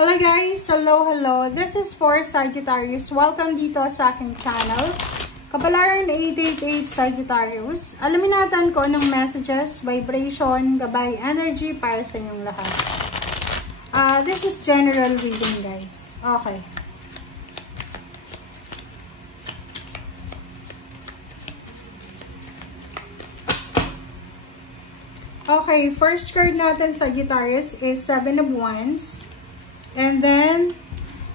Hello guys! Hello! This is for Sagittarius. Welcome dito sa aking channel. Kapalaran 888 Sagittarius. Alamin natin kung anong messages, vibration, gabay, energy para sa inyong lahat. This is general reading guys. Okay. Okay, first card natin Sagittarius is 7 of Wands. And then,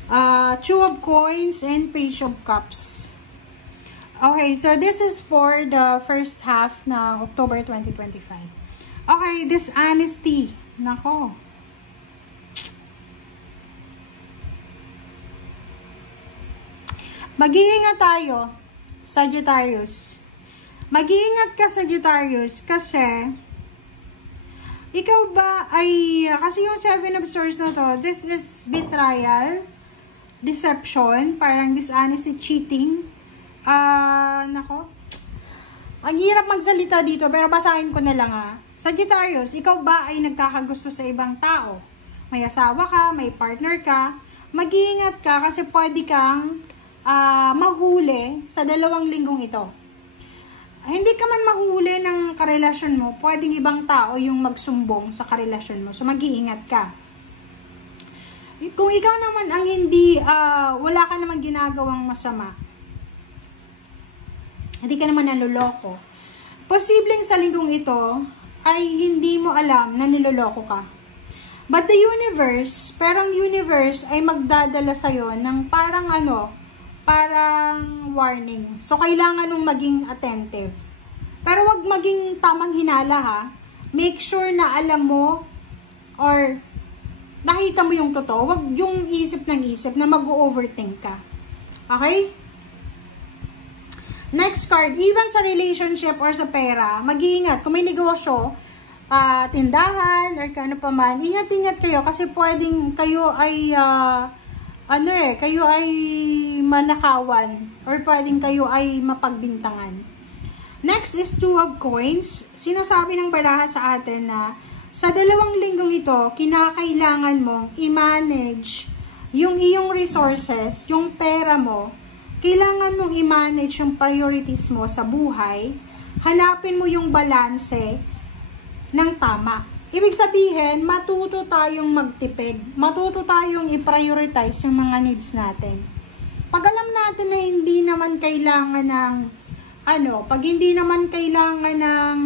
2 of Coins and Page of Cups. Okay, so this is for the first half na October 2025. Okay, dishonesty. Nako. Mag-iingat tayo, Sagittarius. Mag-iingat ka, Sagittarius, kasi ikaw ba ay, kasi yung 7 of Swords na to, this is betrayal, deception, parang dishonesty, cheating. Nako. Ang hirap magsalita dito, pero basahin ko na lang Sagittarius, ikaw ba ay nagkakagusto sa ibang tao? May asawa ka, may partner ka, mag-iingat ka kasi pwede kang mahuli sa 2 linggong ito. Hindi ka man mahuli ng karelasyon mo, pwedeng ibang tao yung magsumbong sa karelasyon mo. So, mag-iingat ka. Kung ikaw naman ang hindi, wala ka naman ginagawang masama, hindi ka naman naloloko, posibleng sa linggong ito ay hindi mo alam na niloloko ka. But the universe, parang universe ay magdadala sa'yo ng parang parang warning. So, kailangan nung maging attentive. Pero wag maging tamang hinala Make sure na alam mo or nakita mo yung totoo. Wag yung isip ng isip na mag-overthink ka. Okay? Next card. Even sa relationship or sa pera, mag-iingat. Kung may negosyo, tindahan, or kano pa man, ingat-ingat kayo kasi pwedeng kayo ay kayo ay manakawan or pwedeng kayo ay mapagbintangan. Next is 2 of Coins. Sinasabi ng baraha sa atin na sa 2 linggong ito, kinakailangan mong i-manage yung iyong resources, yung pera mo. Kailangan mong i-manage yung priorities mo sa buhay. Hanapin mo yung balanse ng tama. Ibig sabihin, matuto tayong magtipid. Matuto tayong i-prioritize yung mga needs natin. Pag alam natin na hindi naman kailangan ng, pag hindi naman kailangan ng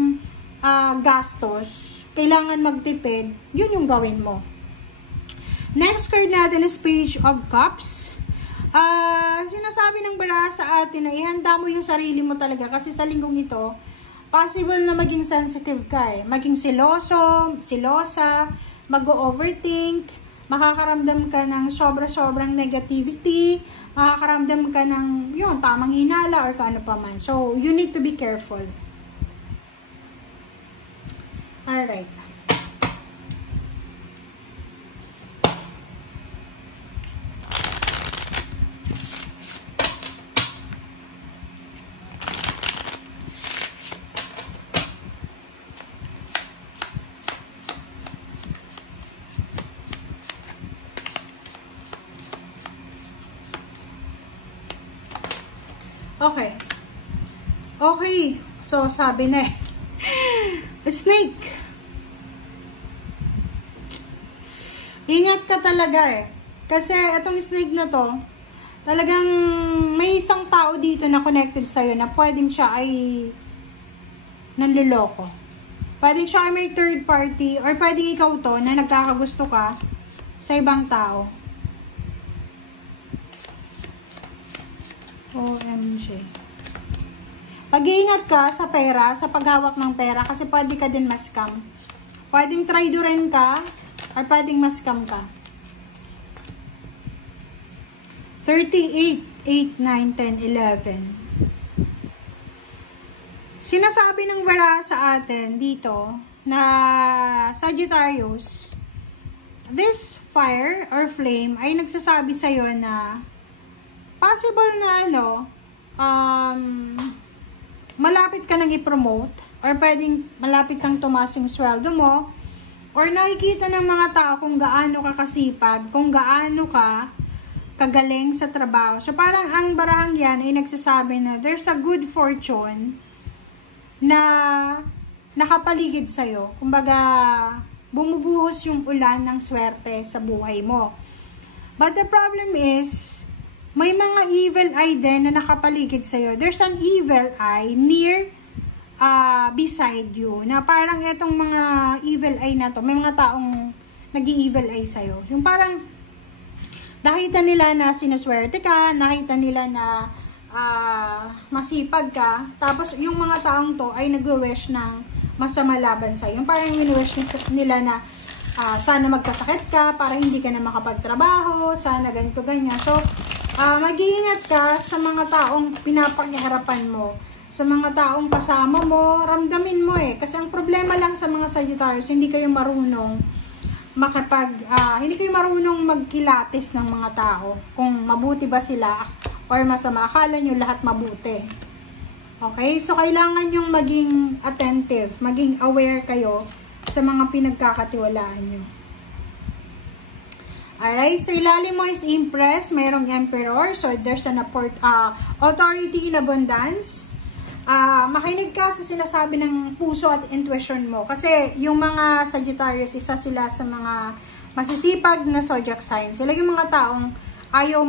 gastos, kailangan magtipid, yun yung gawin mo. Next card natin is Page of Cups. Sinasabi ng baraha sa atin na ihanda mo yung sarili mo talaga kasi sa linggong ito, possible na maging sensitive ka maging silosa, mag-overthink, makakaramdam ka ng sobra-sobrang negativity, makakaramdam ka ng tamang hinala or kano pa man. So, you need to be careful. Alright. Okay. So, sabi na Snake. Ingat ka talaga Kasi, itong snake na to, talagang may isang tao dito na connected sa'yo na pwedeng siya ay nanloloko. Pwedeng siya ay may third party or pwedeng ikaw to na nagkakagusto ka sa ibang tao. OMG. Pag-iingat ka sa pera, sa paghawak ng pera, kasi pwede ka din ma-scam. Pwedeng traidorin ka, or pwedeng ma-scam ka. 38, 8, 9, 10, 11. Sinasabi ng baraha sa atin dito, na Sagittarius, this fire or flame ay nagsasabi sa'yo na possible na malapit ka nang i-promote or pwedeng malapit kang tumaas yung sweldo mo or nakikita ng mga tao kung gaano ka kasipag, kung gaano ka kagaling sa trabaho. So, parang ang barahang yan ay nagsasabi na there's a good fortune na nakapaligid sa'yo. Kumbaga, bumubuhos yung ulan ng swerte sa buhay mo. But the problem is, may mga evil eye din na nakapaligid sa'yo. There's an evil eye near beside you. Na parang etong mga evil eye na to, may mga taong nag-i-evil eye sa'yo. Yung parang, nakita nila na sinuswerte ka, nakita nila na masipag ka, tapos yung mga taong to ay nag-wish ng masama laban sa'yo. Yung parang win-wish nila na sana magkasakit ka para hindi ka na makapagtrabaho, sana ganito ganyan. So, mag-iingat ka sa mga taong pinapakiharapan mo, sa mga taong kasama mo, ramdamin mo kasi ang problema lang sa mga Sagittarius, hindi kayo marunong hindi kayo marunong magkilatis ng mga tao, kung mabuti ba sila or masama. Akala nyo lahat mabuti. Okay? So, kailangan yung maging attentive, maging aware kayo sa mga pinagkakatiwalaan nyo. Alright? So, ilalim mo is Empress, mayroong Emperor. So, there's an authority in abundance. Makinig ka sa sinasabi ng puso at intuition mo. Kasi, yung mga Sagittarius, isa sila sa mga masisipag na zodiac signs. Sila yung mga taong ayaw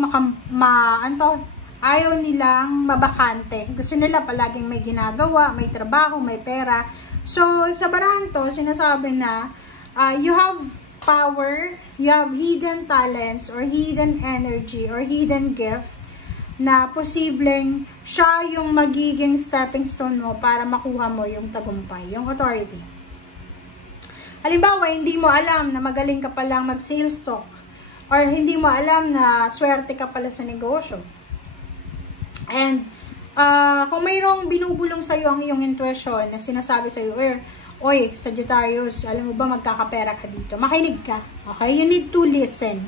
nilang mabakante. Gusto nila palaging may ginagawa, may trabaho, may pera. So, sa barahan to, sinasabi na, you have power, you have hidden talents, or hidden energy, or hidden gift, na posibleng siya yung magiging stepping stone mo para makuha mo yung tagumpay, yung authority. Halimbawa, hindi mo alam na magaling ka palang mag-sales talk, or hindi mo alam na swerte ka pala sa negosyo. And, kung mayroong binubulong sa'yo ang iyong intuition na sinasabi sa'yo, oy, Sagittarius, alam mo ba magkakapera ka dito? Makinig ka. Okay? You need to listen.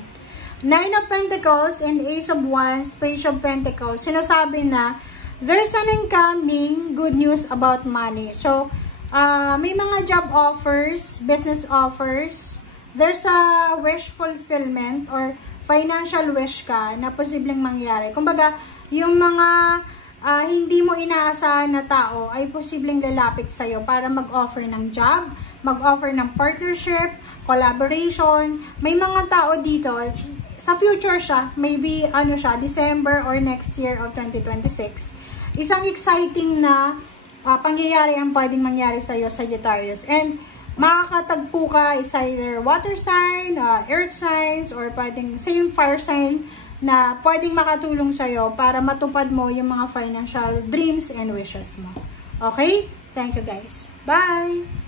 Nine of Pentacles and Ace of Wands, Page of Pentacles, sinasabi na there's an incoming good news about money. So, may mga job offers, business offers, there's a wish fulfillment or financial wish ka na posibleng mangyari. Kumbaga, yung mga hindi mo inaasahan na tao ay posibleng lalapit sa'yo para mag-offer ng job, mag-offer ng partnership, collaboration. May mga tao dito, sa future siya, maybe December or next year of 2026. Isang exciting na pangyayari ang pwedeng mangyari sa'yo, Sagittarius. And makakatagpo ka is either water sign, earth signs, or pwedeng same fire sign na pwedeng makatulong sa'yo para matupad mo yung mga financial dreams and wishes mo. Okay? Thank you guys. Bye!